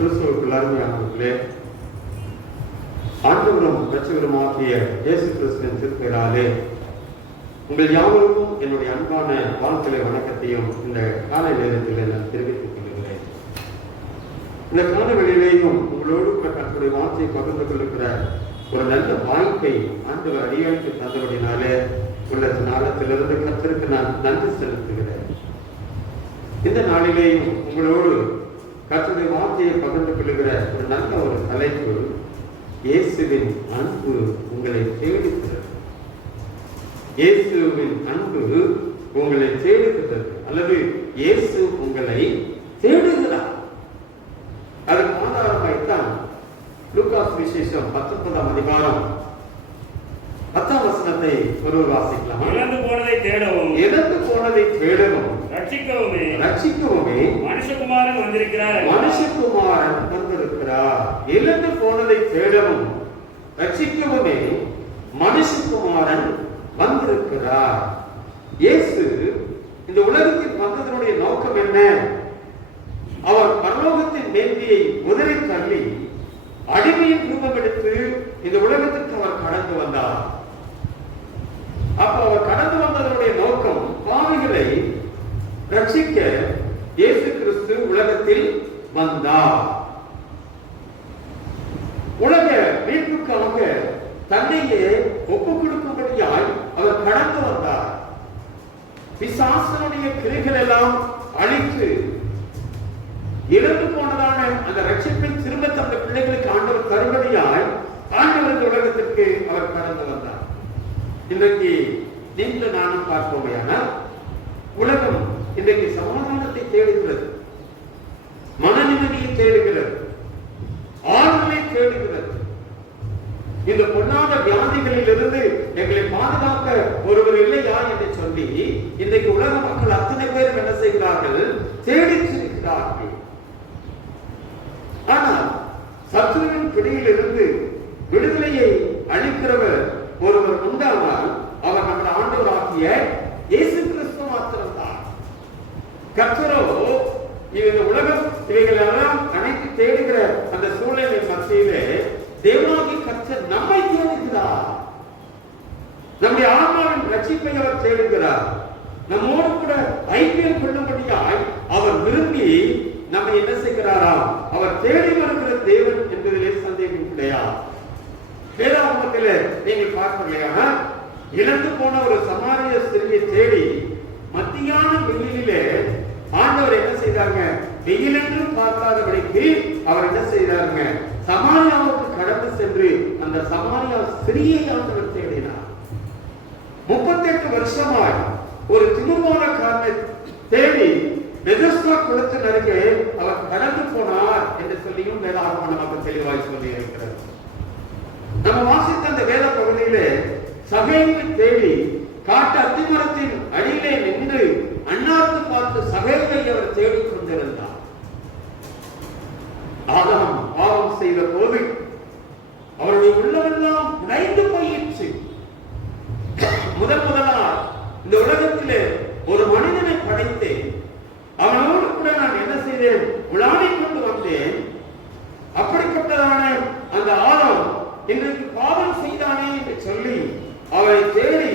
கிறிஸ்துவுக்குள் அருமையானவர்களே, ஆண்டவரும் இரட்சகருமாகிய இயேசு கிறிஸ்துவின் திருப்பெயராலே உங்கள் யாவருக்கும் என்னுடைய அன்பான வாழ்க்கை வணக்கத்தையும் இந்த காலை நேரத்தில் நான் தெரிவித்துக் கொள்கிறேன். இந்த காலவெளியிலேயும் உங்களோடு கூட கர்த்தருடைய வார்த்தையை பகிர்ந்து கொள்ளுகிற ஒரு நல்ல வாய்ப்பை ஆண்டவர் அடியாளுக்கு தந்தபடினாலே உள்ளது நாளத்திலிருந்து கர்த்தருக்கு நான் நன்றி செலுத்துகிறேன். இந்த நாளிலேயும் உங்களோடு கர்த்தருடைய வார்த்தையை பகிர்ந்து கொள்ளுகிற ஒரு நல்ல ஒரு தலைப்பு, இயேசுவின் அன்பு உங்களை தேடுகிறது. இயேசுவின் அன்பு உங்களை தேடுகிறது அல்லது இயேசு உங்களை தேடுகிறார். அதற்கு ஆதாரமாய்த்தான் லூக்கா சுவிசேஷம் 19ஆம் அதிகாரம் 10ஆம் வசனத்தை ஒருவர் வாசிக்கலாம். இழந்து போனதை தேடவும், இழந்து போனதை தேடவும், ரட்சிக்கவுமே மனுஷகுமாரன் வந்திருக்கிறார். மனுஷகுமாரன் வந்திருக்கிறார். இழந்து போனதை தேடவும் ரட்சிக்கவுமே மனுஷகுமாரன் வந்திருக்கிறார். இயேசு இந்த உலகத்தில் வந்ததனுடைய நோக்கம் என்ன? அவர் பரலோகத்தின் மேன்மையை உதறி தள்ளி அடிமையின் ரூபம் எடுத்து இந்த உலகத்திற்கு அவர் கடந்து வந்தார். அப்ப அவர் கடந்து வந்ததனுடைய நோக்கம் பாவிகளை ரட்சிக்க இயேசு கிறிஸ்து உலகத்தில் வந்தார். உலக மீட்புக்காக தன்னையே ஒப்புக் கொடுக்கும்படியாய் அவர் கடந்து வந்தார். பிசாசனுடைய கிரைகள் எல்லாம் அழித்து இழந்து போனதான அந்த ரட்சிப்பை திரும்ப தந்த பிள்ளைகளுக்கு ஆண்டவர் தரும்படியாய் ஆண்டவர் இந்த உலகத்திற்கு அவர் கடந்து வந்தார். இன்றைக்கு நீங்கள் நானும் பார்ப்போமையானால் உலகம் இன்றைக்கு சமாதானத்தை தேடுகிறது, மன நிம்மதியை தேடுகிறது, ஆறுதலை தேடுகிறது. இந்த பொன்னாத வியாதிகளில் இருந்து எங்களை பாதுகாக்க ஒருவர் இல்லையா என்று சொல்லி இன்றைக்கு உலக மக்கள் அத்தனை பேரும் என்ன செய்கிறார்கள்? தேடிச்சிருக்கிறார்கள். ஆனால் சத்துருவின் பிடியில் இருந்து விடுதலையை அளிக்கிறவர் ஒருவர் உண்டானால் அவர் நம்முடைய ஆண்டவராகிய இயேசு கிறிஸ்து மாத்திரம்தான். கர்த்தரோ இந்த உலகம் இவைகள் எல்லாம் அனைத்து தேடுகிற அந்த சூழலின் மத்தியிலே தேவனாகிய கர்த்தர் நம்மை தேடுகிறார். நம்முடைய ஆன்மாவின் ரட்சிப்பை அவர் தேடுகிறார். நம்மோடு கூட ஐக்கியம் கொள்ளும்படியாய் அவர் விரும்பி நம்மை என்ன செய்கிறாராம்? அவர் தேடி வருகிற தேவன் என்பதிலே சந்தேகம் கிடையாது. வேதாகமத்திலே நீங்கள் பார்க்கலையா, இழந்து போன ஒரு சமாரிய ஸ்திரியை தேடி மத்தியான வெயிலிலே ஆண்டவர் என்ன செய்தாங்க? வெயிலென்று பார்க்காதபடிக்கு அவர் என்ன செய்தாங்க? சமாரியாவுக்கு கடந்து சென்று அந்த சமாரியா ஸ்திரியை ஆண்டவர் தேடினார். 38 வருஷமாய் ஒரு திமுமான காரணை தேடி பெதஸ்தா குளத்தின் அருகே அவர் கடந்து போனார் என்று சொல்லியும் வேதாகமம் நமக்கு தெளிவாய் சொல்லி இருக்கிறார். நம்ம வாசித்த அந்த வேத பகுதியிலே சகேவை தேடி காட்டு அத்திமரத்தின் அடியிலே நின்று அண்ணாத்து பார்த்து சகேவை அவர் தேடிக் கொண்டிருந்தார். ஆதாம் பாவம் செய்த போது அவருடைய உள்ளமெல்லாம் உடைந்து போயிற்று. முதலால் இந்த உலகத்திலே ஒரு மனிதனை படைத்தேன், அவனோடு கூட நான் என்ன செய்தேன்? உலாவிக் கொண்டு வந்தேன். அப்படிப்பட்டதான அந்த ஆதாம் இன்றைக்கு பாவம் செய்தானே என்று சொல்லி அவரை தேடி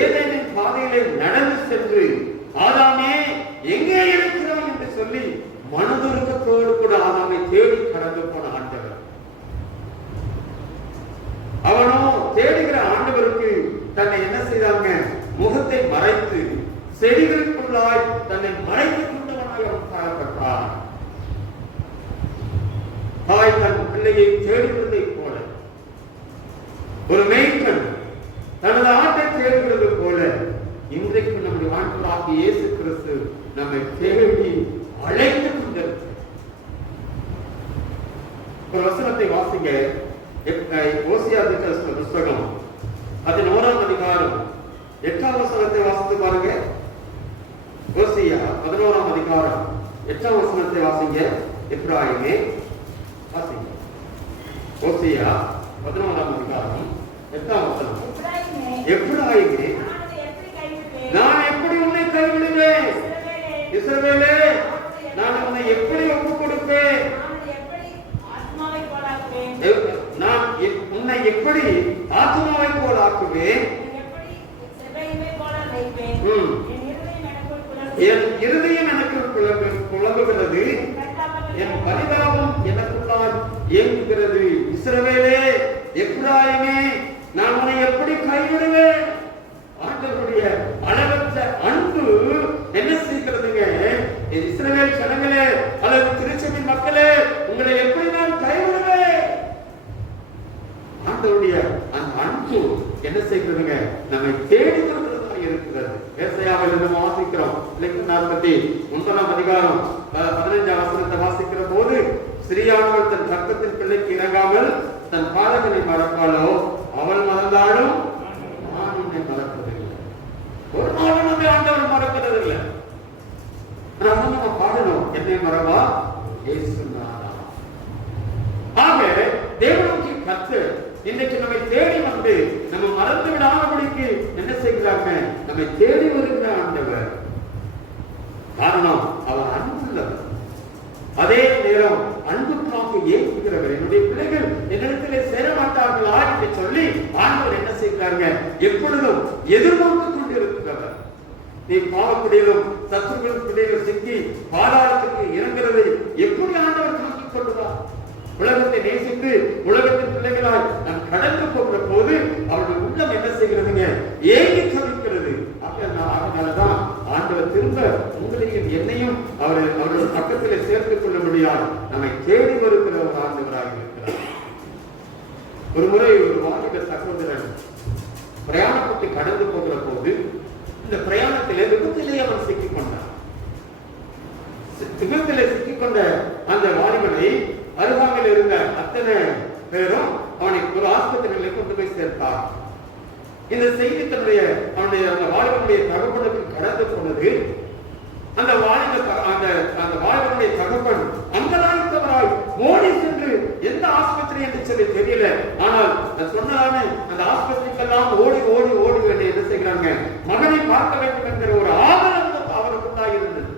ஏதேனின் பாதையிலே நடந்து சென்று, ஆதாமே எங்கே இருக்கிறான் என்று சொல்லி மனதுருக்கத்தோடு கூட ஆதாமை தேடி கடந்து போன ஆண்டவர். அவனோ தேடுகிற ஆண்டவருக்கு தன்னை என்ன செய்தாங்க? முகத்தை மறைத்து செடிகளுக்குள்ளாய் தன்னை மறைத்துக் கொண்டவனாக அவன் காணப்பட்டான். தாய் தன் பிள்ளையை தேடுகிறதை போல, ஒரு மேய்ப்பன் தனது ஆட்டை தேடுகிறது போல இன்றைக்கு நம்முடைய ஆண்டவராகிய இயேசு கிறிஸ்து நம்மை தேடி அழைத்துக் கொண்டிருக்கிறார். ஒரு வசனத்தை வாசிங்க. ஓசியா புஸ்தகம் 11ஆம் அதிகாரம் 8ஆம் வசனத்தை வாசித்து பாருங்க. ஓசியா 11ஆம் அதிகாரம் 8ஆம் வசனத்தை வாசிங்க. எப்ராயிமே வாசிங்க. ஓசியா 11ஆம் அதிகாரம் 8ஆம் வசனம். எப்ராயிமே, நான் எப்படி உன்னை கைவிடுவேன்? இஸ்ரவேலே, நான் உன்னை எப்படி ஒப்புக் கொடுப்பேன்? நான் உன்னை எப்படி ஆத்துமாவை போல் ஆக்குவேன், என் இருதயம் எனக்கு புலம்புகிறது, என் பரிதாபம் எனக்குள்ளால் இயங்குகிறது. இஸ்ரவேலே, எப்பிராயீமே, நான் உன்னை எப்படி கைவிடுவேன்? ஆண்டவருடைய அளவற்ற அன்பு என்ன செய்கிறதுங்க? இஸ்ரவேல் ஜனங்களே அல்லது திருச்சபை மக்களே, உங்களை எப்படி நான் கைவிடுவேன்? ஆண்டவருடைய அந்த அன்பு என்ன செய்கிறதுங்க? நம்மை தேடி வருகிறதா இருக்கிறது. ஏசாயாவில் இருந்து வாசிக்கிறோம். 49 அதிகாரம் 15 வசனத்தை வாசிக்கிற போது, ஸ்திரீயானவள் தன் ரத்தத்தின் பிள்ளைக்கு இறங்காமல் தன் பாலகனை மறப்பாளோ, அவள் மறந்தாலும் நான் உன்னை மறப்பதில்லை. ஒரு நாளும் நம்மை ஆண்டவர் மறக்கிறது இல்லை. நம்ம பாடணும், என்னை மறவா இயேசு நாதா. ஆக தேவனுக்கு கர்த்தர் இன்றைக்கு நம்மை தேடி வந்து நம்ம மறந்து விடாதபடிக்கு என்ன செய்கிறாங்க? நம்மை தேடி வருகிற ஆண்டவர். காரணம், அவர் அன்புள்ளவர். அதே நேரம் அன்புக்காக ஏங்குகிறவர். என்னுடைய பிள்ளைகள் என்னிடத்திலே சேர மாட்டார்களா என்று சொல்லி ஆண்டவர் என்ன செய்கிறாங்க? எப்பொழுதும் எதிர்நோக்கிக் கொண்டிருக்கிறவர். நீ பாவக்குடியிலும் சத்துருக்களுக்குடியிலும் சிக்கி பாதாளத்துக்கு இறங்குறதை எப்படி ஆண்டவர் தாங்கிக் கொள்வார்? உலகத்தை நேசித்து உலகத்தின் பிள்ளைகளால் நாம் கடந்து போகிற போது அவருடைய உள்ளம் என்ன செய்கிறதுங்க? ஏங்கி தவிக்கிறது. அதனாலதான் ஆண்டவர் திரும்ப உங்களையும் என்னையும் அவருடைய பக்கத்தில் சேர்த்துக் கொள்ள முடியாது நம்மை தேடி வருகிற ஒரு ஆண்டவராக இருக்கிறார். ஒரு முறை ஒரு வாலிப சகோதரன் பிரயாணப்பட்டு கடந்து போகிற போது இந்த பிரயாணத்திலே விபத்திலே அவன் சிக்கிக் கொண்டான். விபத்திலே சிக்கிக்கொண்ட அந்த வாலிபனை அருகாமையில் இருந்த அத்தனை பேரும் அவனை ஒரு ஆஸ்பத்திரிகளை கொண்டு போய் சேர்த்தார். இந்த செய்தி தன்னுடைய அந்த வாலிபனுடைய தகப்பனுக்கு கடந்து போனது. அந்த வாலிபனுடைய தகப்பன் அங்கலாய்த்தவராய் ஓடி சென்று எந்த ஆஸ்பத்திரி என்று சொல்லி தெரியல. ஆனால் சொன்னதான அந்த ஆஸ்பத்திரிக்கெல்லாம் ஓடி ஓடி ஓடி வேண்டிய என்ன செய்கிறாங்க? மகனை பார்க்க வேண்டும் என்கிற ஒரு ஆதரவு அவருக்கு உண்டாயிருந்தது.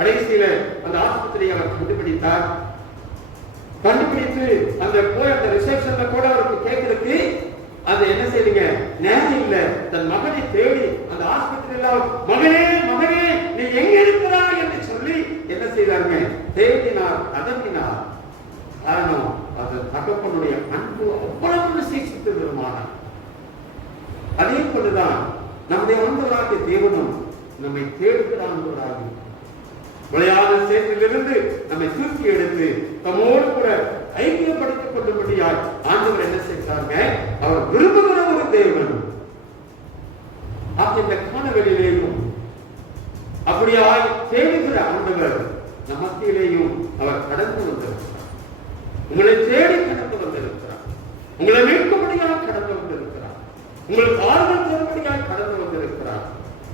கடைசியில அந்த ஆஸ்பத்திரியை அவர் கண்டுபிடித்தார். கண்டுபிடித்து அந்த போய் அந்த ரிசப்ஷன்ல கூட அவருக்கு கேட்கறதுக்கு அது என்ன செய்யுங்க? நேரம் இல்ல. தன் மகனை தேடி அந்த ஆஸ்பத்திரியில மகனே மகனே நீ எங்க இருக்கிறாய் என்று சொல்லி என்ன செய்தாங்க? தேடினார், அதட்டினார். காரணம், அது தகப்பனுடைய அன்பு அவ்வளவு விசேஷித்து வருமானார். அதே போலதான் நம்முடைய ஆண்டவராகிய தேவனும் நம்மை தேடுகிற ஆண்டவராக விளையாத சேற்றிலிருந்து நம்மை தூக்கி எடுத்து தம்மோடு கூட ஐக்கியப்படுத்திக் கொள்ளும்படியாய் ஆண்டவர் என்ன செய்தாங்க? அவர் விரும்புகிற ஒரு தேவன். இந்த காலவெளியிலேயும் அப்படியாய் தேடுகிற ஆண்டவர் நம் மத்தியிலேயும் அவர் கடந்து வந்திருக்கிறார். உங்களை தேடி கடந்து வந்திருக்கிறார். உங்களை மீட்கும்படியாக கடந்து வந்திருக்கிறார். உங்களுக்கு ஆறுதல் தரும்படியாய் கடந்து வந்திருக்கிறார்.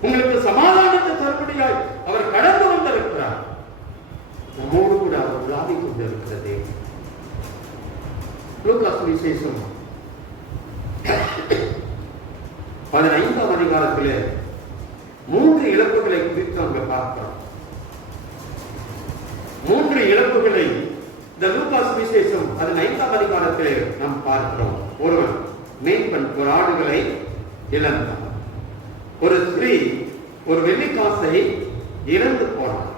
உங்களுக்கு சமாதானத்தை தரும்படியாய் அவர் கடந்து வந்திருக்கிறார். நம்மோடு கூட அவர் விளையாடிக் கொண்டிருக்கிறது. லூக்கா சுவிசேஷம் 15ஆம் அதிகாரத்தில் 3 இழப்புகளை குறித்து அங்க பார்க்கிறோம். 3 இழப்புகளை இந்த லூக்கா சுவிசேஷம் 15ஆம் அதிகாரத்தில் நாம் பார்க்கிறோம். ஒருவன் மேய்ப்பன் ஒரு ஆடுகளை இழந்தான். ஒரு ஸ்திரீ ஒரு வெள்ளிக்காசை இழந்து போனார்.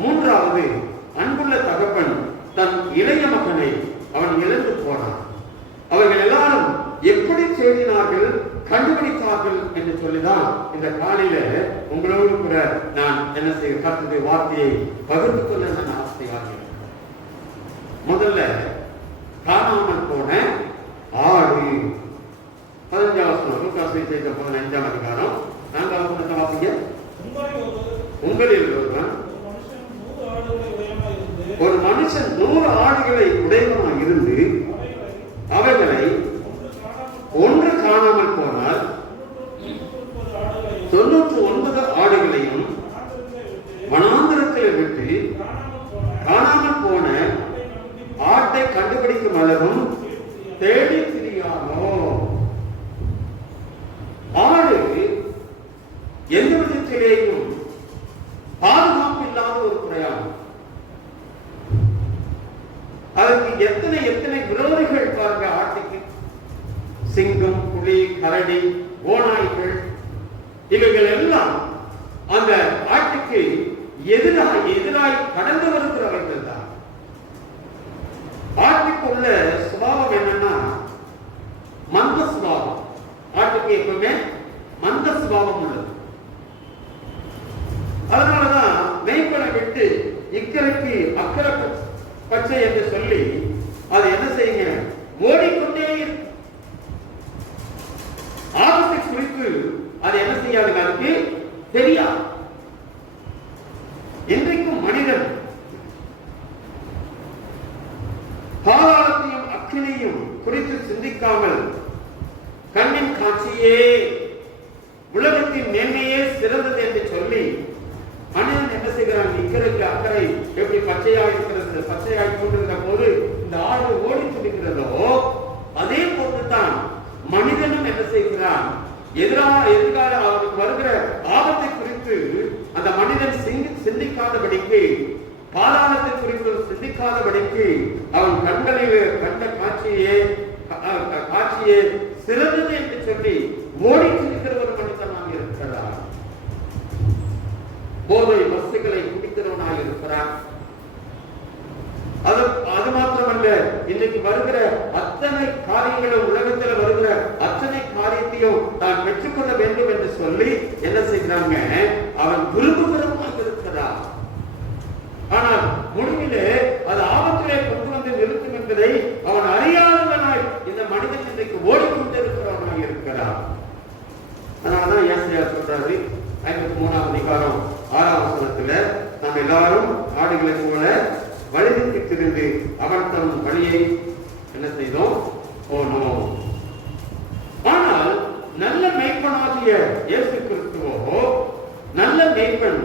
3வது அன்புள்ள தகப்பன் தன் இளைய மகனை அவன் இழந்து போனான். அவர்கள் எல்லாரும் எப்படி தேடினார்கள், கண்டுபிடித்தார்கள் என்று சொல்லிதான் இந்த காலையில உங்களோடு கூட நான் என்ன செய்ய கர்த்தருடைய வார்த்தையை பகிர்ந்து கொள்ள நான் ஆசையாக இருக்கிறேன். முதல்ல காணாமல் போன ஆடு. 15ஆம் வசனம், லூக்கா சுவிசேஷம் 15ஆம் அதிகாரம் 4ஆம் வசனத்தை வாசிங்க. உங்களில் ஒருவன் ஒரு மனுஷன் 100 ஆடுகளை உடையவனாய் இருந்து அவைகளை ஒன்று காணாமல் போனால் 99 ஆடுகளையும் வனாந்திரத்தில் விட்டு காணாமல் போன ஆட்டை கண்டுபிடிக்கும் அளவும் தேடி திரியாமோ. ஆடு எந்த விதத்திலேயும் பாதுகாப்பு இல்லாத ஒரு பிரயாணம். அதற்கு எத்தனை எத்தனை விரோதிகள் பாருங்க ஆட்டுக்கு. சிங்கம், புலி, கரடி, ஓநாய்கள், இவைகள் எல்லாம் அந்த ஆட்டுக்கு எதிராய் கடந்து வருகிறவர்கள் தான். ஆட்டுக்கு உள்ள சுபாவம் என்னன்னா மந்த சுபாவம். ஆட்டுக்கு எப்பவுமே மந்த சுபாவம் உள்ளது. அதனாலதான் மேய்ப்பனை விட்டு இக்கரைக்கு அக்கறை பச்சை என்று சொல்லி அதை என்ன செய்யுங்க, ஓடிக்கொண்டே இருக்கு. ஆபத்தை குறித்து அது என்ன செய்யாது, அதுக்கு தெரியாது. இன்றைக்கும் மனிதன் பாதாளத்தையும் அக்கினியையும் குறித்து சிந்திக்காமல் கண்ணின் காட்சியே உலகத்தின் மேன்மையே சிறந்தது என்று சொல்லி மனிதன் என்ன செய்கிறான், இக்கரைக்கு அக்கறை எப்படி பச்சையாக இருக்கிறது, பச்சையாகி கொண்டிருக்கிற போது இந்த ஆடு ஓடி துடிக்கிறதோ அதே போட்டுத்தான் மனிதனும் என்ன செய்கிறான், எதிர்கால அவனுக்கு வருகிற ஆபத்தை குறித்து அந்த மனிதன் சிந்திக்காதபடிக்கு, பாதாளத்தை குறித்து சிந்திக்காதபடிக்கு அவன் கண்களில் கண்ட காட்சியே சிறந்தது என்று சொல்லி ஓடி சிரிக்கிற ஒரு மனிதனாக இருக்கிறார். போதை வஸ்துக்களை குடிக்கிறவனாக இருக்கிறார். அது மாத்திரமல்ல, இன்னைக்கு வருகிற அத்தனை காரியங்களும், உலகத்தில் வருகிற அத்தனை காரியத்தையும் தான் பெற்றுக்கொள்ள வேண்டும் என்று சொல்லி என்ன செய்கிறாங்க, அவன் விரும்புகிறவனாக இருக்கிறார். ஆனால் முடிவிலே அது ஆபத்திலே கொண்டு வந்து நிறுத்தும் என்பதை அவன் அறியாதவனாய் இந்த மனிதன் இன்றைக்கு ஓடிக்கொண்டிருக்கிறவனாக இருக்கிறார். அதனாலதான் ஏசாயா சொல்றாரு 53ஆம் அதிகாரம் 6ஆம் வசனத்துல, நாம் எல்லாரும் ஆடுகளை போல வழிநடத்தி திரிந்து அவன் தம் வழியை என்ன செய்தோம், போனோம். ஆனால் நல்ல மேய்ப்பனாகிய இயேசு கிறிஸ்துவோ நல்ல மேய்ப்பன்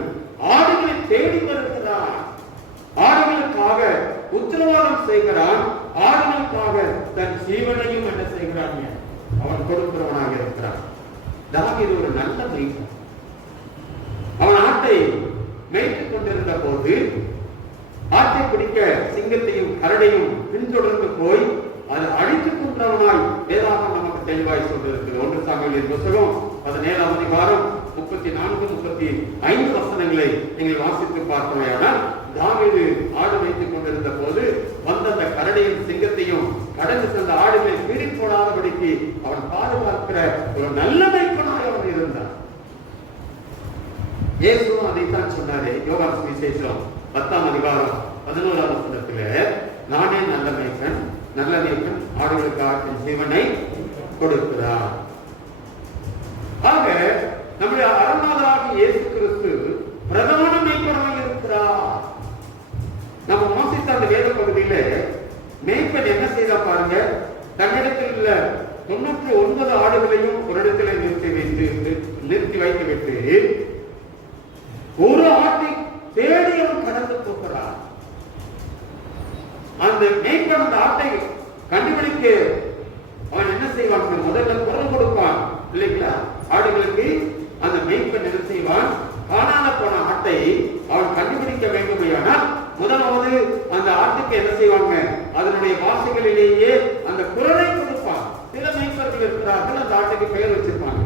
ஆடுகளை தேடி வருகிறான், ஆடுகளுக்காக உத்தரவாதம் செய்கிறான், ஆடுகளுக்காக தன் ஜீவனையும் என்ன செய்கிறான், அவன் கொடுக்கிறவனாக இருக்கிறான். தாவீது ஒரு நல்ல மேய்ப்பன். அவன் ஆட்டை மேய்த்துக் கொண்டிருந்த போது ஆட்டை பிடிக்க சிங்கத்தையும் கரடையும் பின்தொடர்ந்து போய் அதை அழித்துக் கொண்டவனாய் வேதாகம் நமக்கு தெளிவாய் சொல்லிருக்கிறது. 1 சாமுவேலின் புத்தகம் 17ஆம் அதிகாரம் 34, 35 வசனங்களை நீங்கள் வாசித்து பார்த்தோமேயானால், தாவீது ஆடு வைத்துக் கொண்டிருந்த போது வந்த அந்த கரடையும் சிங்கத்தையும் கடந்து சென்ற ஆடுகளை பீறி போடாதபடிக்கு அவன் பாதுகாக்கிற ஒரு நல்ல மேய்ப்பனாய் அவன் இருந்தான். இயேசுவும் அதைத்தான் சொன்னாரே. யோவான் சுவிசேஷம் 10ஆம் அதிகாரம் 11ஆம் வசனத்துல, நானே நல்ல மேய்ப்பன், நல்ல மேய்ப்பன் ஆடுகளுக்காக ஜீவனை கொடுக்கிறார். ஆக நம்முடைய அருள்நாதராக இயேசு கிறிஸ்து பிரதான மேய்ப்பனாக இருக்கிறார். நம்ம வாசித்த அந்த வேத பகுதியில மேய்ப்பன் என்ன செய்தா பாருங்க, தன்னிடத்தில் உள்ள 99 ஆடுகளையும் ஒரு இடத்துல நிறுத்தி வைத்து விட்டு ஒரு ஆட்டை தேடி அவன் கடந்து போகிறார். அந்த மேய்ப்பன் அந்த ஆட்டை கண்டுபிடிக்க அவன் என்ன செய்வான், முதல்ல குரல் கொடுப்பான் இல்லைங்களா ஆடுகளுக்கு. அந்த மேய்ப்பன் என்ன செய்வான், காணாத போன ஆட்டை அவன் கண்டுபிடிக்க வேண்டுமையானால் முதலாவது அந்த ஆட்டுக்கு என்ன செய்வாங்க, அதனுடைய வாசைகளிலேயே அந்த குரலை கொடுப்பான். சில மேய்ப்பர்கள் இருக்கிறார்கள், அந்த ஆட்டுக்கு பெயர் வச்சிருப்பாங்க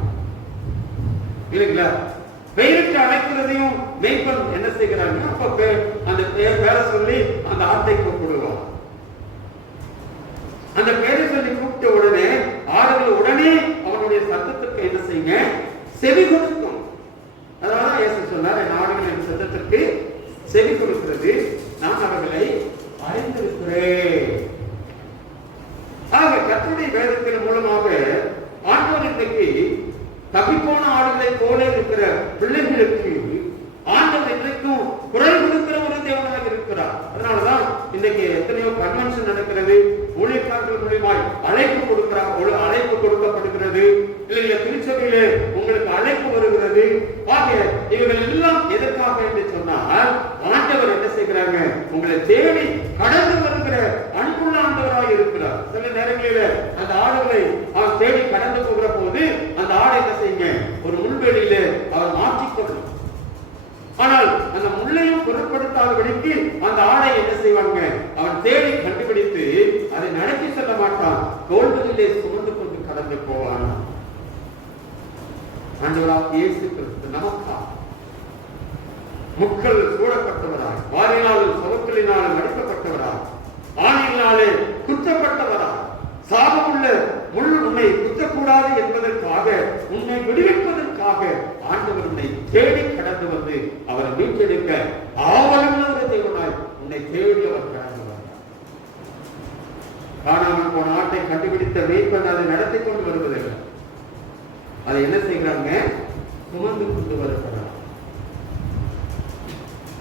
இல்லைங்களா. பெயருக்கு அழைக்கிறதையும் மேய்ப்பன் என்ன செய்கிறாங்க, அப்ப அந்த பேரை சொல்லி அந்த ஆட்டை கூப்பிடுவான். அந்த பேரை சொல்லி கூப்பிட்ட உடனே ஆடுகள் உடனே அவனுடைய சத்தத்திற்கு என்ன செய்யுங்க, செவி கொடுக்கும். அதனால இயேசு சொன்னார், என் ஆடுகள் என் சத்தத்திற்கு செவி கொடுக்கிறது, நான் அவர்களை அறிந்திருக்கிறேன். ஆக கர்த்தருடைய வேதத்தின் மூலமாக ஆண்டவர் இன்றைக்கு தப்பிப்போன ஆடுகளை போல இருக்கிற பிள்ளைகளுக்கு ஆண்டவர் இன்றைக்கும் குரல் கொடுக்கிற ஒரு தேவனாக இருக்கிறார். அதனாலதான் இன்னைக்கு எத்தனையோ கன்வென்ஷன் நடக்கிறது, ஊழியக்காரர்கள் மூலியமாய் அழைப்பு கொடுக்கப்படுகிறது, இல்லையா திருச்சபையிலே உங்களுக்கு அழைப்பு வருகிறது. ஆக இவர்கள் எல்லாம் எதற்காக என்று சொன்னால், ஆண்டவர் என்ன செய்கிறாங்க, உங்களை தேடி கடந்து வருகிற அன்புள்ள ஆண்டவராக இருக்கிறார். சில நேரங்களில அந்த ஆடுகளை அவர் தேடி கடந்து போகிற போது அந்த ஆடை என்ன செய்யுங்க, ஒரு முள்வெளியில அவர் மாற்றிக்கொள்ளும். ஆனால் அந்த முள்ளையும் பொருட்படுத்தாதபடிக்கு அந்த ஆடை என்ன செய்வாங்க, அவன் தேடி கண்டுபிடித்து அதை நடத்தி செல்ல மாட்டான், தோள்களிலே சுமந்து கொண்டு கடந்து போவான். ஆண்டவராகிய இயேசு கிறிஸ்து நமக்காக முட்கள் சூடப்பட்டவராய், வாரினாலும் சவக்களினாலும் அடிக்கப்பட்டவராய், ஆணியினாலே குத்தப்பட்டவராய், சாபமுள்ள முள் உன்னை குத்தக்கூடாது என்பதற்காக, உன்னை விடுவிப்பதற்காக ஆண்டவர் உன்னை தேடி கடந்து வந்து அவரை மீட்டெடுக்க ஆவலுள்ள தேவனாய் உன்னை தேடி அவர் கடந்து வந்தார். காணாமல் போன ஆட்டை கண்டுபிடித்த மேய்ப்பன் அதை நடத்தி கொண்டு வருவதில்லை, அதை என்ன செய்கிறாங்க, சுமந்து கொண்டு வருகிறார்.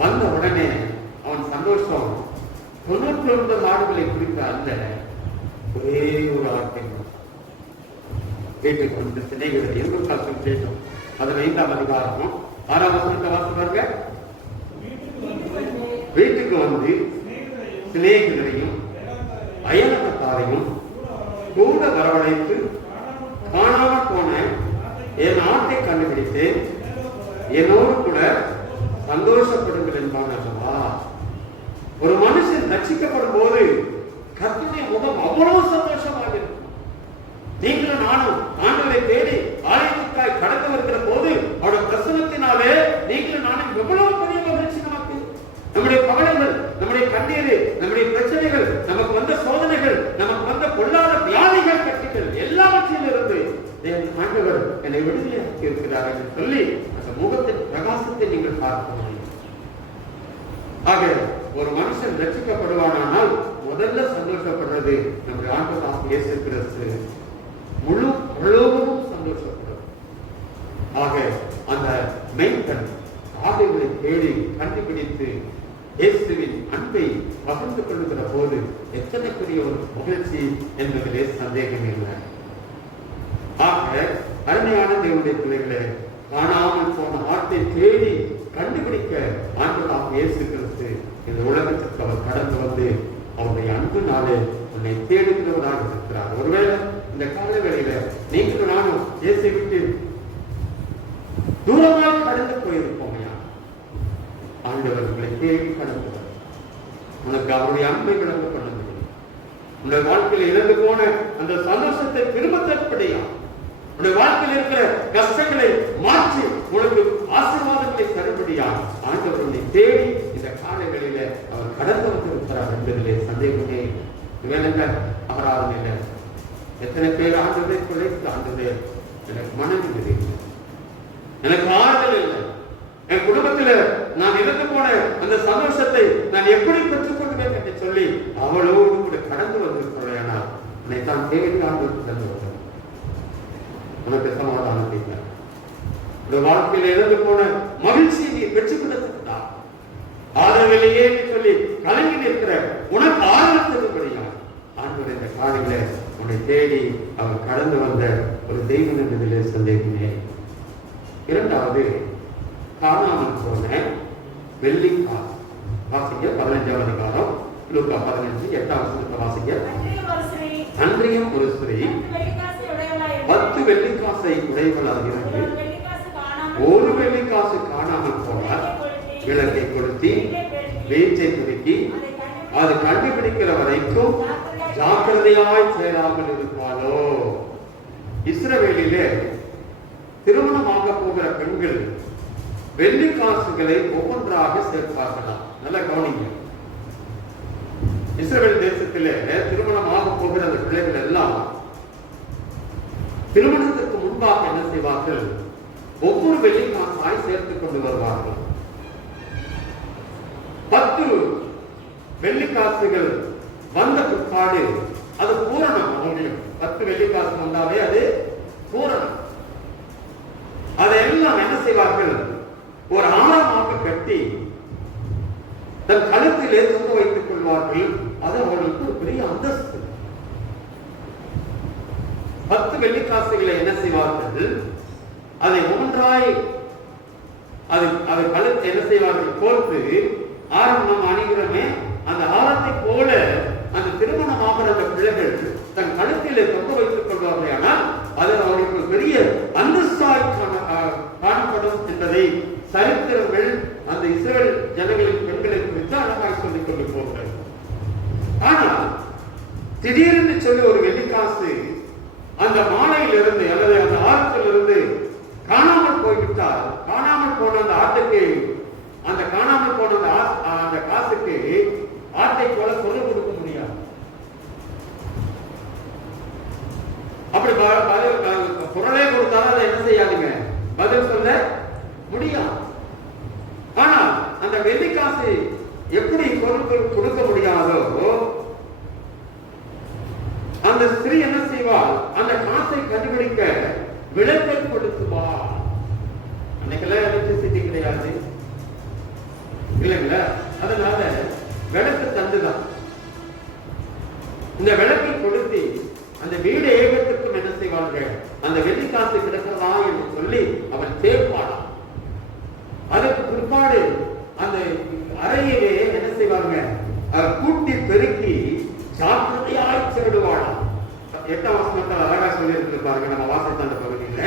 வந்த உடனே அவன் சந்தோஷம் 99 நாடுகளை குறித்த அல்ல, ஒரே ஒரு ஆட்டை வீட்டுக்கு வந்து சிலைகளை எதிர்பார்க்கும் கேட்டோம். 15ஆம் அதிகாரம் 6ஆம் வசனத்தை வாசிப்பாங்க. வீட்டுக்கு வந்து சிலைகளையும் அயலகத்தாரையும் கூட வரவழைத்து காணாமல் போன என் ஆட்டை கண்டுபிடித்து என்னோடு கூட சந்தோஷப்படுங்கள் என்பான் அல்லவா. ஒரு மனுஷன் ரட்சிக்கப்படும் போது கர்த்தருடைய முகம் அவ்வளவு சந்தோஷமாக இருக்கும். நீங்களும் நானும் ஆண்டவரை தேடி ஆலயத்திற்காய் கடந்து வருகிற போது அவருடைய பிரசன்னத்தினாலே நீங்களும் நானும் எவ்வளவு பெரிய மகிழ்ச்சி நமக்கு. நம்முடைய கவலைகள், நம்முடைய கண்ணீர், நம்முடைய பிரச்சனைகள், நமக்கு வந்த சோதனைகள், நமக்கு வந்த பொல்லாத வியாதிகள், கட்டிகள் எல்லாவற்றிலும் இருந்து ஆண்டவர் என்னை விடுதலையாக்கி இருக்கிறார் என்று சொல்லி அந்த முகத்தின் பிரகாசத்தை நீங்கள் பார்க்க முடியும். ஆக ஒரு மனுஷன் ரட்சிக்கப்படுவானால் முதல்ல சந்தோஷப்படுறது நம்முடைய ஆண்டவராகிய இயேசு கிறிஸ்து முழு உலகமும் சந்தோஷப்படும். ஆக அந்த மெய்ப்பன் ஆடைகளை தேடி கண்டுபிடித்து இயேசுவின் அன்பை பகிர்ந்து கொள்ளுகிற போது எத்தனை பெரிய ஒரு மகிழ்ச்சி என்பதிலே சந்தேகம் இல்லை. ஆக அருமையான தேவனுடைய பிள்ளைகளே, காணாமல் போன ஆட்டை தேடி கண்டுபிடிக்க ஆண்டவராகிய இயேசு கிறிஸ்து இந்த உலகத்திற்கு அவர் கடந்து வந்து அவருடைய அன்புனாலே உன்னை தேடுகிறவராக இருக்கிறார். ஒருவேளை இந்த கால வேளையில நீங்களும் நானும் இயேசை விட்டு தூரமாக கடந்து போயிருப்போமையா, ஆண்டவர் உங்களை தேடி கடந்து உனக்கு அவருடைய அன்பை விளங்க பண்ண முடியும். உன்னுடைய வாழ்க்கையில் இழந்து போன அந்த சந்தோஷத்தை திரும்ப தற்படியா, உன்னுடைய வாழ்க்கையில் இருக்கிற கஷ்டங்களை மாற்றி உனக்கு ஆசீர்வாதங்களை தரும்படியா ஆண்டவர் உன்னை தேடி இந்த காலங்களில அவர் கடந்து வந்திருக்கிறார் என்பதிலே சந்தேகமே வேலைங்க அபராதம் இல்லை. எத்தனை பேர் ஆண்டவரை குழைத்து ஆண்டவரே எனக்கு மனநிலை இல்லை, எனக்கு ஆறுதல் இல்லை, என் குடும்பத்தில் நான் இழந்து போன அந்த சந்தோஷத்தை நான் எப்படி பெற்றுக்கொள்வேன் என்று சொல்லி அவளோடு கூட கடந்து வந்திருக்கிறேன். உன்னை தான் தேடி ஆண்டவர் கடந்து வந்தார். உனக்கு சமாதானத்தை உடைய வாழ்க்கையில் இழந்து போன மகிழ்ச்சியை நீ பெற்றுக் கொடுத்தா ஆதரவிலேயே சொல்லி கலங்கி நிற்கிற உனக்கு ஆதரவுபடியா ஆண்டவர் இந்த காலையில உன்னை தேடி அவர் கடந்து வந்த ஒரு தெய்வம் என்பதிலே சந்தேகமே. இரண்டாவது, காணாமல் போன வெள்ளிக்காசு. வாசிக்க 15ஆம் அதிகாரம் லூக்கா 15:8 வாசிக்க. அன்றியும் ஒரு ஸ்திரீ 10 வெள்ளிக்காசை உடையவளாக இருந்து ஒரு வெள்ளிக்காசு காணாமல் போனார். விளக்கை கொளுத்தி வீச்சை துருக்கி அது கண்டுபிடிக்கிற வரைக்கும் ஜாக்கிரதையாய் சேராமல் இருப்பாளோ. இஸ்ரவேலிலே திருமணமாக போகிற பெண்கள் வெள்ளிக்காசுகளை ஒவ்வொன்றாக சேர்ப்பார்களாம். நல்ல கவனிங்க. இஸ்ரவேல் தேசத்திலே திருமணமாக போகிற அந்த பிள்ளைகள் எல்லாம் திருமணத்திற்கு முன்பாக என்ன செய்வார்கள், ஒவ்வொரு வெள்ளிக்காசாய் சேர்த்துக் கொண்டு வருவார்கள். 10 வெள்ளிக்காசுகள் வந்த பிற்பாடு அது பூரணம். அவங்களுக்கு 10 வெள்ளிக்காசு வந்தாவே அது பூரணம். அதையெல்லாம் என்ன செய்வார்கள், ஒரு ஆழமாக கட்டி தன் கழுத்திலே தொங்க வைத்துக் கொள்வார்கள். அது அவர்களுக்கு ஒரு பெரிய அந்தஸ்து. 10 வெள்ளிக்காசுகளை என்ன செய்வார்கள், அதை ஒன்றாய் அது கழுத்தை என்ன செய்வார்கள், கோர்த்து ஆரம்பம் அணிகிறமே அந்த ஆரத்தை போல அந்த திருமணமாகிற அந்த பிள்ளைகள் தன் கழுத்திலே தொங்க வைத்துக் கொள்வார்கள். ஆனால் அது அவர்களுக்கு பெரிய அந்தஸ்தாய் காணப்படும் என்பதை சரித்திரங்கள் அந்த இஸ்ரவேல் ஜனங்களின் பெண்களை குறித்து அழகாய் சொல்லிக் கொண்டு போகிறார். ஆனால் திடீரென்று சொல்லி ஒரு வெள்ளிக்காசு அந்த மாலையிலிருந்து அல்லது அந்த ஆற்றிலிருந்து காணாமல் போய்விட்டால், காணாமல் போன அந்த ஆட்டுக்கு, அந்த காணாமல் போன அந்த காசுக்கு ஆட்டை போல பொருள் கொடுக்க முடியாது. அப்படி பொருளே கொடுத்தாலும் அதை என்ன செய்யாதுங்க, பதில் சொல்ல முடியாது. ஆனால் அந்த வெள்ளிக்காசு எப்படி பொருள் கொடுக்க முடியாதோ, அந்த ஸ்திரீ என்ன செய்வாள், அந்த காசை கண்டுபிடிக்க விளக்கை கொடுத்துவாள். அன்னைக்கெல்லாம் எலக்ட்ரிசிட்டி கிடையாது இல்லைங்களா, அதனால விளக்கு தந்துதான். இந்த விளக்கை கொடுத்து அந்த வீடு ஏகத்திற்கும் என்ன செய்வார்கள், அந்த வெள்ளிக்காசு கிடக்கிறதா என்று சொல்லி அவன் தேர்ப்பாளாம். அதற்கு பிற்பாடு அந்த அறையிலே என்ன செய்வாங்க, கூட்டி பெருக்கி ஜாக்கிரதையாய் செடுவாளாம். 8ஆம் வசனத்தில் அழகா சொல்லி இருக்கு பாருங்க, நம்ம வாசித்த அந்த பகுதியில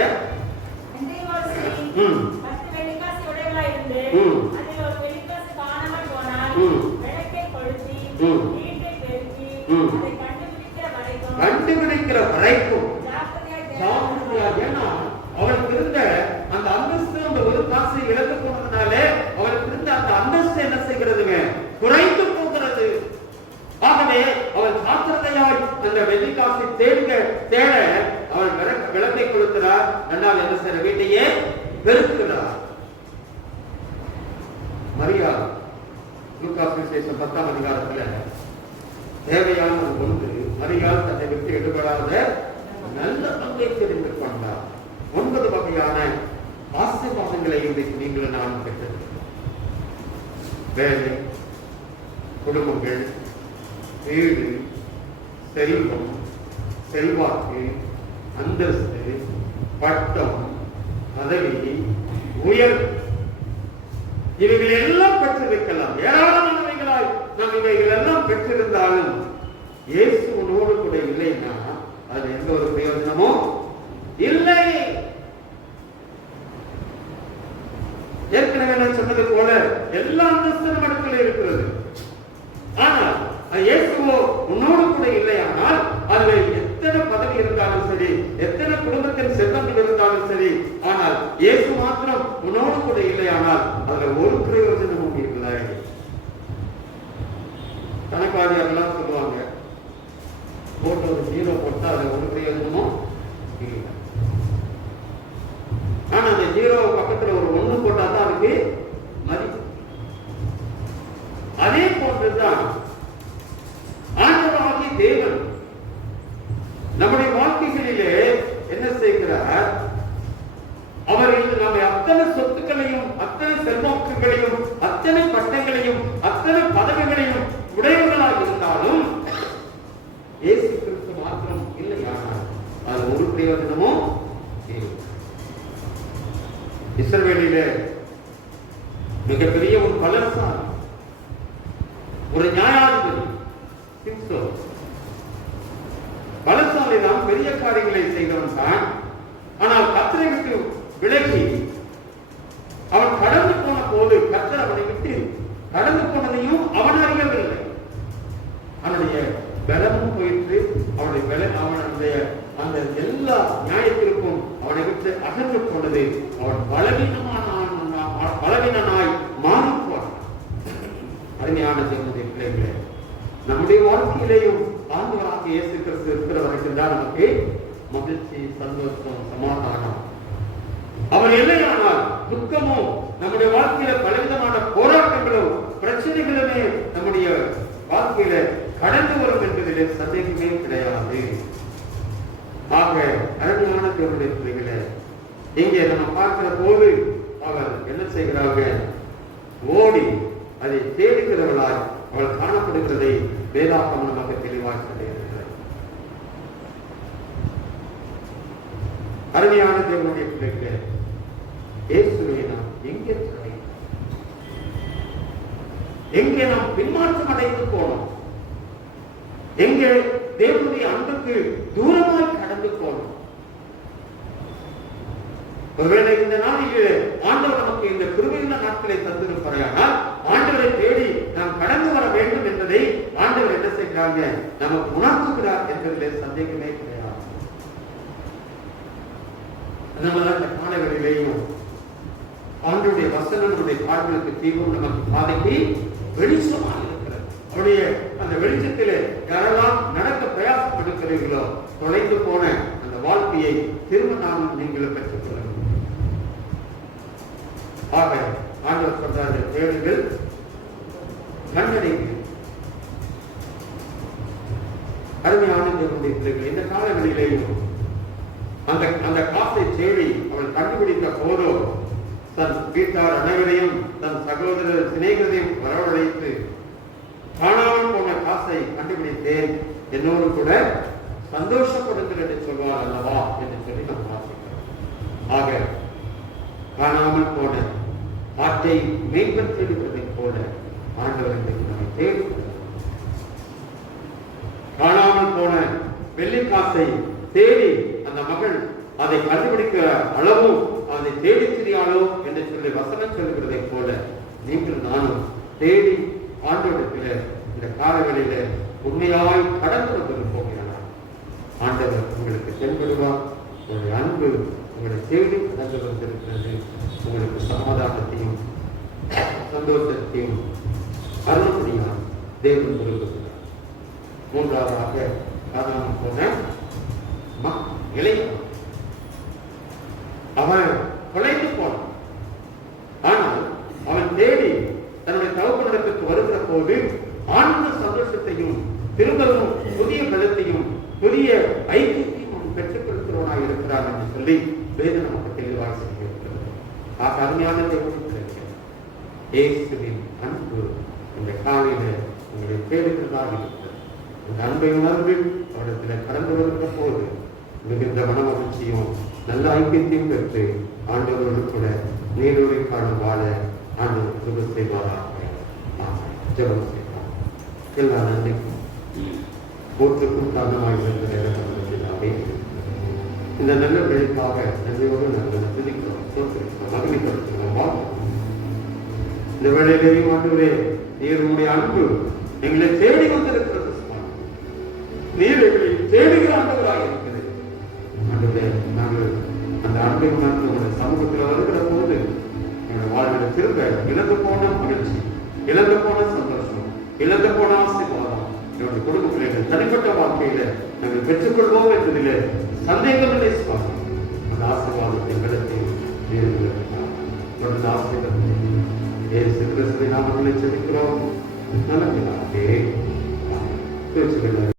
கண்டுபிடிக்கிற வரைக்கும் அவளுக்கு இருந்த அந்த அந்தஸ்து, அந்த ஒரு காசை இழந்து போனதுனால அவளுக்கு இருந்த அந்த அந்தஸ்து என்ன செய்கிறதுங்க, குறைந்து போகிறது. ஆகவே அவள் ஜாக்கிரதையாய் அந்த வெள்ளிக்காசை தேட அவள் விளக்கை கொளுத்துறார். இரண்டாவது என்ன செய்யற, வீட்டையே பெருக்குகிறார். மரியா லூக்கா சுவிசேஷம் 10ஆம் அதிகாரத்துல தேவையான ஒன்று, மரியாள் தன்னை விட்டு எடுபடாத நல்ல பங்கை தெரிந்து கொண்டார். 9 வகையான ஆசீர்வாதங்களை இன்றைக்கு நீங்கள் நான் பெற்றது. வேலை, குடும்பங்கள், வீடு, செல்வம், செல்வாக்கு, அந்தஸ்து, பட்டம், பதவி, உயர்வு, இவைகள் எல்லாம் பெற்றிருக்கலாம். ஏராளமானவைகளாய் நாம் இவைகள் எல்லாம் பெற்றிருந்தாலும் இயேசு உன்னோடு கூட இல்லைன்னா அது எந்த ஒரு பிரயோஜனமும் இல்லை. ஏற்கனவே நான் சொன்னது போல எல்லா அந்தஸ்து மடத்தில் இருக்கிறது. ஆனால் இயேசுவோ உன்னோடு கூட இல்லையானால் அதுல எத்தனை பதவி இருந்தாலும் சரி, எத்தனை குடும்பத்தின் செல்வங்கள் இருந்தாலும் சரி, ஆனால் இயேசு மாத்திரம் உன்னோடு கூட இல்லையானால் அதுல ஒரு பிரயோஜனமும் இல்லை. கணக்காளியாரெல்லாம் சொல்லுவாங்க, போட்டு ஒரு 0 போட்டா அதுல ஒரு பிரயோஜனமும் இல்லை. ஆனா அந்த 0 பக்கத்துல ஒரு 1 போட்டா தான் அதுக்கு மதிப்பு. அதே போன்றுதான் ஆண்டவராகிய தேவன் நம்முடைய வாழ்க்கைகளிலே என்ன செய்கிறார், அவர்கள் நம்ம அத்தனை சொத்துக்களையும், அத்தனை செல்வாக்குகளையும், அத்தனை பட்டங்களையும், அத்தனை பதவிகளையும் உடையவர்களாக இருந்தாலும் இயேசு கிறிஸ்து மாத்திரம் இல்லையானால் அது ஒரு பிரயோஜனமும் இல்லை. இஸ்ரவேலிலே மிகப்பெரிய ஒரு பலசாலி, ஒரு நியாயாதிபதி சிம்சோன். பலசாலி தான், பெரிய காரியங்களை செய்தவன் தான். ஆனால் கர்த்தரை விட்டு விலகி அவன் கடந்து போன போது கர்த்தர் அவனை விட்டு கடந்து போனதையும் அவன் அறியவில்லை. அவனுடைய பலமும் போயிற்று, அவனுடைய அந்த எல்லா நியாயத்திற்கும் அவனை விட்டு அகன்று போனது. அவன் பலவீனனாய் மாறி போனான். அருமையான தேவனுடைய பிள்ளைகளே, நம்முடைய வாழ்க்கையிலேயும் ஆண்டவராகிய இயேசு கிறிஸ்து இருக்கிற வரைக்கும் தான் நமக்கு மகிழ்ச்சி, சந்தோஷம், சமாதானம். அவர் இல்லையானால் துக்கமும், நம்முடைய வாழ்க்கையில பலவிதமான போராட்டங்களும் பிரச்சனைகளுமே நம்முடைய வாழ்க்கையில கடந்து வரும் என்பதிலே சந்தேகமே கிடையாது. ஆக அருமையான தேவனுடைய பிள்ளைகளே, இங்கே நம்ம பார்க்கிற போது அவர் என்ன செய்கிறாங்க, ஓடி அதை தேடுகிறவளாய் அவள் காணப்படுகிறதை வேதாகமம் நமக்கு தெளிவாக சொல்லியிருக்கிறார். அருமையான தேவனுடைய பிள்ளைகளே, இயேசுவை நாம் எங்கே எங்கே நாம் பின்மாற்றம் அடைந்து போனோம், எங்கே தேவனுடைய அன்புக்கு தூரமாய் கடந்து போனோம். ஒருவேளை இந்த நாளிலே ஆண்டவர் நமக்கு இந்த கிருபையுள்ள நாட்களை தந்திருப்பார். நமக்கு உணர்த்துகிறார் என்பதிலே சந்தேகமே கிடையாது. அதனாலதான் இந்த காலங்களிலேயும் ஆண்டுடைய வசனம் நம்முடைய வாழ்வுக்கு தீவும் நமக்கு பாதைக்கு வெளிச்சமாக இருக்கிறது. அவருடைய அந்த வெளிச்சத்திலே யாரெல்லாம் நடக்க பிரயாசப்படுகிறீர்களோ தொலைந்து போன அந்த வாழ்க்கையை திரும்ப நாமும் நீங்களும் பெற்றுக் கொள்ள வேண்டும். ஆக ஆண்டவர் சொல்றாரு, தேடுங்கள் கண்டடைங்கள். அருமையான தேவனுடைய பிள்ளைகள், இந்த காலங்களிலேயும் அந்த காசை தேடி அவள் கண்டுபிடித்த போதோ தன் வீட்டார் அனைவரையும் தன் சகோதரர் சிநேகிதரையும் வரவழைத்து காணாமல் போன காசை கண்டுபிடித்தேன், என்னோடு கூட சந்தோஷப்படுங்கள் என்று சொல்வார் அல்லவா என்று சொல்லி நாம் வாசிக்கிறோம். ஆக காணாமல் போன ஆட்டை மேம்பன் தேடுவதை போல ஆண்டவர் நம்மை தேடுகிறார். காணாமல் போன வெள்ளிக்காசை தேடி அந்த மகள் அதை கண்டுபிடிக்கிற அளவும் அதை தேடி திரியாளோ என்று சொல்லி வசனம் சொல்லுகிறதை போல நீங்கள் நானும் தேடி ஆண்டவரிடத்தில் இந்த காலங்களில உண்மையாய் கடந்து வந்து போகிறார். ஆண்டவர் உங்களுக்கு தென்படுவார். உங்களுடைய அன்பு உங்களை தேடி கடந்து வந்திருக்கிறது. உங்களுக்கு சமாதானத்தையும் சந்தோஷத்தையும் அருள்படியார் தேவன் விரும்புகிறார். மூன்றாவதாக காணாமல் போன இளைஞன், அவன் தொலைந்து போனான். ஆனால் அவன் தேடி தன்னுடைய தகப்பனிடத்திற்கு வருகிற போது ஆனந்த சந்தோஷத்தையும் திரும்பவும் புதிய பலத்தையும் புதிய ஐக்கியத்தையும் அவன் பெற்றுக் கொடுக்கிறவனாக இருக்கிறான் என்று சொல்லி வேதம் நமக்கு தெளிவாக செய்திருக்கிறது. ஆக அருமையான தேவனுடைய இயேசுவின் அன்பு இந்த காலையில உங்களை தேடுகிறதாக இருக்கிறது. இந்த அன்பை உணர்வு அவரிடத்தில் கடந்து வருகிற போது மிகுந்த மன மகிழ்ச்சியும் நல்ல ஐக்கியத்தையும் பெற்று ஆண்டவரோடு கூட நீரோடு காணும் வாழ ஆண்டவர் கிருபை செய்வாராக. ஜெபம் செய்வார். எல்லா நன்றிக்கும் போற்றுக்கும் காரணமாக இருக்கிற இந்த நல்ல வேலைக்காக நன்றியோடு நாங்கள் துதிக்கிறோம், தோற்றுக்கிறோம், மகிழ்ச்சிப்படுத்துகிறோம், வாழ்த்துகிறோம். இந்த வேலையிலேயும் ஆண்டவரே நீர் உங்களுடைய அன்பு எங்களை தேடி வந்திருக்கிறது. நீர் எங்களை தேடுகிற ஆண்டவராக இருக்கிறது. ஆண்டவரே, நாங்கள் அந்த அன்பை உணர்ந்து உங்களுடைய சமூகத்தில் வருகிற போது எங்களுடைய வாழ்வில் திரும்ப இழந்து போன மகிழ்ச்சி, இழந்து போன சந்தோஷம், இழந்து போன ஆசீர்வாதம் என்னுடைய குடும்ப பிள்ளைகள் தனிப்பட்ட வாழ்க்கையில நாங்கள் பெற்றுக்கொள்வோம் என்பதிலே சந்தேகமில்லை சுவாமி. அந்த ஆசீர்வாதத்தை வெள்ளத்தையும் தொடர்ந்து ஆசீர்வாதத்தை இயேசு கிறிஸ்துவின் நாமத்திலே ஜெபிக்கிறோம். நல்ல பிதாவே, ஆமென்.